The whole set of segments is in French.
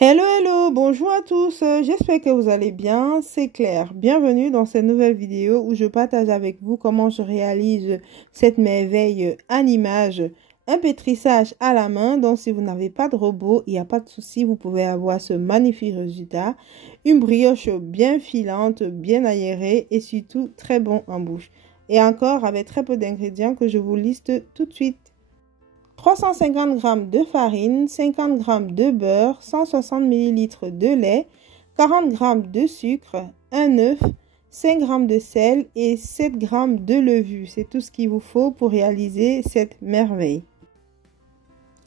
Hello, hello, bonjour à tous, j'espère que vous allez bien, c'est Claire. Bienvenue dans cette nouvelle vidéo où je partage avec vous comment je réalise cette merveille en image, un pétrissage à la main. Donc si vous n'avez pas de robot, il n'y a pas de souci, vous pouvez avoir ce magnifique résultat. Une brioche bien filante, bien aérée et surtout très bon en bouche. Et encore avec très peu d'ingrédients que je vous liste tout de suite. 350 g de farine, 50 g de beurre, 160 ml de lait, 40 g de sucre, un œuf, 5 g de sel et 7 g de levure. C'est tout ce qu'il vous faut pour réaliser cette merveille.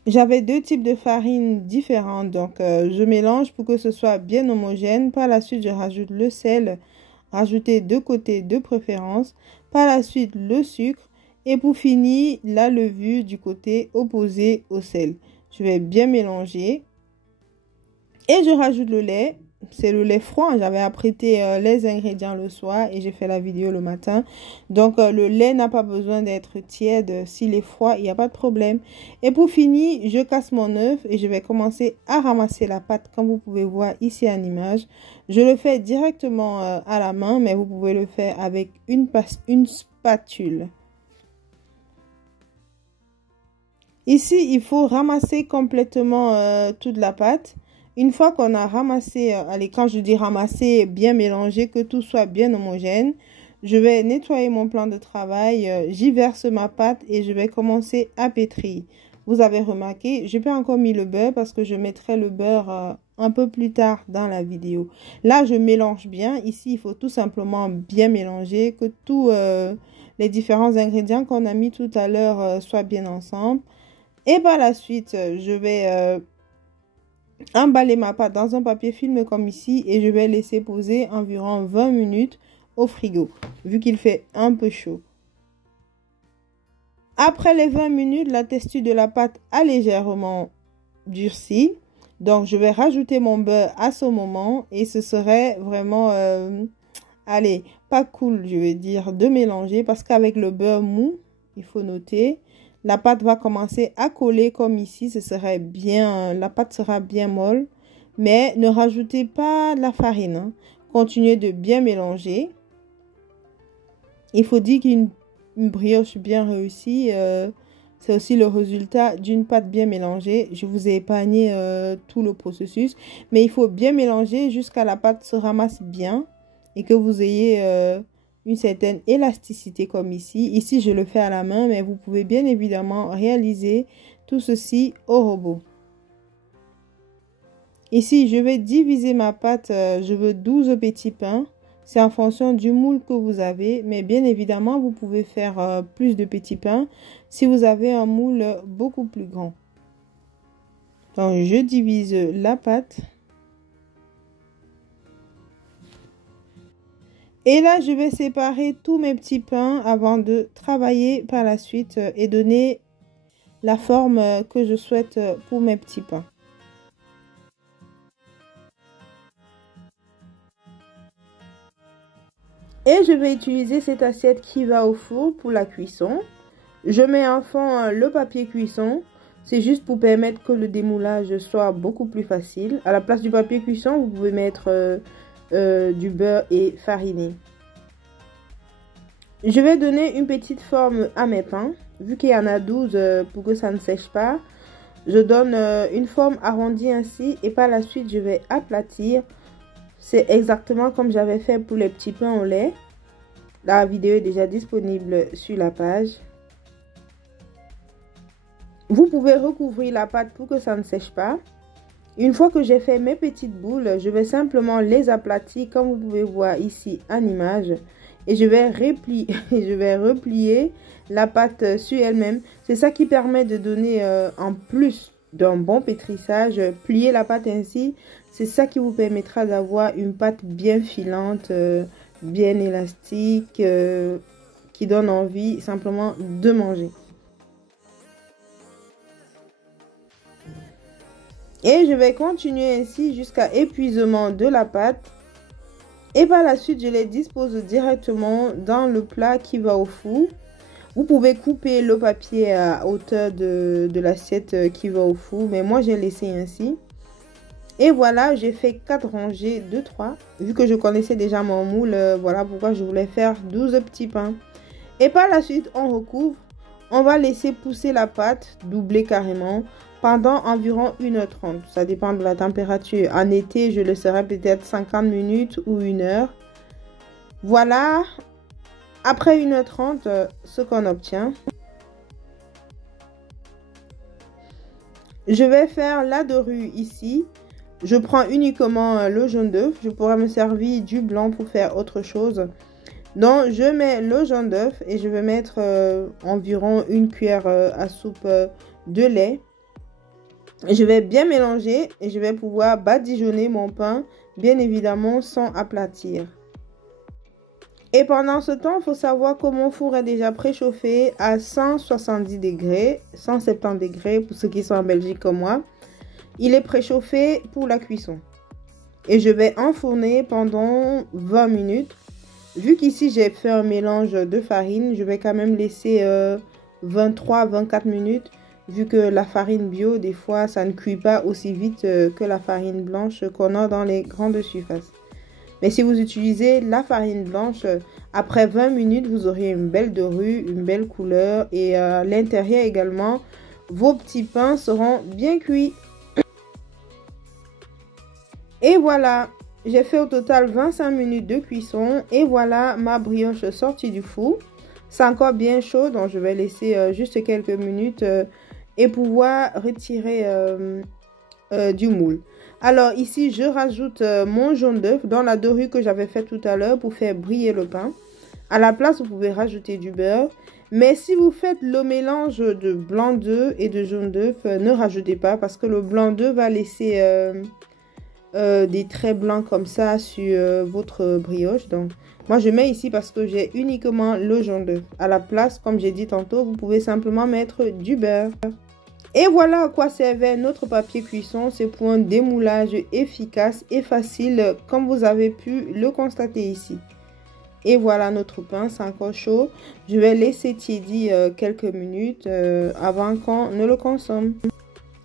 J'avais deux types de farine différentes, donc je mélange pour que ce soit bien homogène. Par la suite, je rajoute le sel, rajouter de côté de préférence. Par la suite, le sucre. Et pour finir, la levure du côté opposé au sel. Je vais bien mélanger. Et je rajoute le lait. C'est le lait froid. J'avais apprêté les ingrédients le soir et j'ai fait la vidéo le matin. Donc, le lait n'a pas besoin d'être tiède. S'il est froid, il n'y a pas de problème. Et pour finir, je casse mon œuf et je vais commencer à ramasser la pâte comme vous pouvez voir ici en image. Je le fais directement à la main, mais vous pouvez le faire avec une spatule. Ici, il faut ramasser complètement toute la pâte. Une fois qu'on a ramassé, allez, quand je dis ramasser, bien mélanger, que tout soit bien homogène, je vais nettoyer mon plan de travail, j'y verse ma pâte et je vais commencer à pétrir. Vous avez remarqué, je n'ai pas encore mis le beurre parce que je mettrai le beurre un peu plus tard dans la vidéo. Là, je mélange bien. Ici, il faut tout simplement bien mélanger, que tous les différents ingrédients qu'on a mis tout à l'heure soient bien ensemble. Et par la suite, je vais emballer ma pâte dans un papier film comme ici et je vais laisser poser environ 20 minutes au frigo, vu qu'il fait un peu chaud. Après les 20 minutes, la texture de la pâte a légèrement durci. Donc, je vais rajouter mon beurre à ce moment et ce serait vraiment, allez, pas cool, je vais dire, de mélanger parce qu'avec le beurre mou, il faut noter, la pâte va commencer à coller comme ici. Ce serait bien, la pâte sera bien molle. Mais ne rajoutez pas de la farine. Hein. Continuez de bien mélanger. Il faut dire qu'une brioche bien réussie, c'est aussi le résultat d'une pâte bien mélangée. Je vous ai épargné tout le processus. Mais il faut bien mélanger jusqu'à la pâte se ramasse bien. Et que vous ayez une certaine élasticité comme ici. Ici, je le fais à la main, mais vous pouvez bien évidemment réaliser tout ceci au robot. Ici, je vais diviser ma pâte. Je veux 12 petits pains. C'est en fonction du moule que vous avez. Mais bien évidemment, vous pouvez faire plus de petits pains si vous avez un moule beaucoup plus grand. Donc, je divise la pâte. Et là, je vais séparer tous mes petits pains avant de travailler par la suite et donner la forme que je souhaite pour mes petits pains. Et je vais utiliser cette assiette qui va au four pour la cuisson. Je mets en fond le papier cuisson. C'est juste pour permettre que le démoulage soit beaucoup plus facile. À la place du papier cuisson, vous pouvez mettre du beurre et fariné. Je vais donner une petite forme à mes pains. Vu qu'il y en a 12 pour que ça ne sèche pas. Je donne une forme arrondie ainsi. Et par la suite, je vais aplatir. C'est exactement comme j'avais fait pour les petits pains au lait. La vidéo est déjà disponible sur la page. Vous pouvez recouvrir la pâte pour que ça ne sèche pas. Une fois que j'ai fait mes petites boules, je vais simplement les aplatir comme vous pouvez voir ici en image. Et je vais replier la pâte sur elle-même. C'est ça qui permet de donner en plus d'un bon pétrissage, plier la pâte ainsi. C'est ça qui vous permettra d'avoir une pâte bien filante, bien élastique, qui donne envie simplement de manger. Et je vais continuer ainsi jusqu'à épuisement de la pâte. Et par la suite, je les dispose directement dans le plat qui va au four. Vous pouvez couper le papier à hauteur de l'assiette qui va au four. Mais moi, j'ai laissé ainsi. Et voilà, j'ai fait 4 rangées de 3. Vu que je connaissais déjà mon moule, voilà pourquoi je voulais faire 12 petits pains. Et par la suite, on recouvre. On va laisser pousser la pâte, doubler carrément, pendant environ 1h30. Ça dépend de la température. En été, je le serai peut-être 50 minutes ou 1 heure. Voilà, après 1h30, ce qu'on obtient. Je vais faire la dorure ici. Je prends uniquement le jaune d'œuf. Je pourrais me servir du blanc pour faire autre chose. Donc, je mets le jaune d'œuf et je vais mettre environ 1 cuillère à soupe de lait. Je vais bien mélanger et je vais pouvoir badigeonner mon pain, bien évidemment sans aplatir. Et pendant ce temps, il faut savoir que mon four est déjà préchauffé à 170 degrés, 170 degrés pour ceux qui sont en Belgique comme moi. Il est préchauffé pour la cuisson. Et je vais enfourner pendant 20 minutes. Vu qu'ici, j'ai fait un mélange de farine, je vais quand même laisser 23-24 minutes. Vu que la farine bio, des fois, ça ne cuit pas aussi vite que la farine blanche qu'on a dans les grandes surfaces. Mais si vous utilisez la farine blanche, après 20 minutes, vous aurez une belle dorure, une belle couleur. Et à l'intérieur également, vos petits pains seront bien cuits. Et voilà, j'ai fait au total 25 minutes de cuisson. Et voilà ma brioche sortie du four. C'est encore bien chaud, donc je vais laisser juste quelques minutes et pouvoir retirer du moule. Alors ici, je rajoute mon jaune d'œuf dans la dorure que j'avais fait tout à l'heure pour faire briller le pain. À la place, vous pouvez rajouter du beurre. Mais si vous faites le mélange de blanc d'œuf et de jaune d'œuf, ne rajoutez pas parce que le blanc d'œuf va laisser des traits blancs comme ça sur votre brioche. Donc, moi, je mets ici parce que j'ai uniquement le jaune d'œuf. À la place, comme j'ai dit tantôt, vous pouvez simplement mettre du beurre. Et voilà à quoi servait notre papier cuisson. C'est pour un démoulage efficace et facile comme vous avez pu le constater ici. Et voilà notre pain, c'est encore chaud. Je vais laisser tiédir quelques minutes avant qu'on ne le consomme.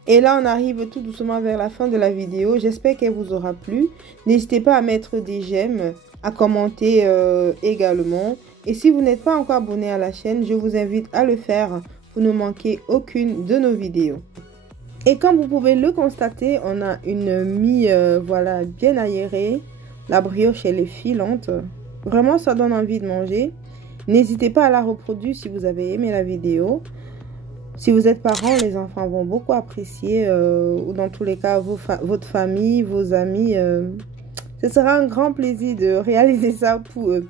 Et là, on arrive tout doucement vers la fin de la vidéo. J'espère qu'elle vous aura plu. N'hésitez pas à mettre des j'aime, à commenter également. Et si vous n'êtes pas encore abonné à la chaîne, je vous invite à le faire pour ne manquer aucune de nos vidéos. Et comme vous pouvez le constater, on a une mie voilà, bien aérée. La brioche, elle est filante. Vraiment, ça donne envie de manger. N'hésitez pas à la reproduire si vous avez aimé la vidéo. Si vous êtes parents, les enfants vont beaucoup apprécier. Ou dans tous les cas, votre famille, vos amis. Ce sera un grand plaisir de réaliser ça pour eux.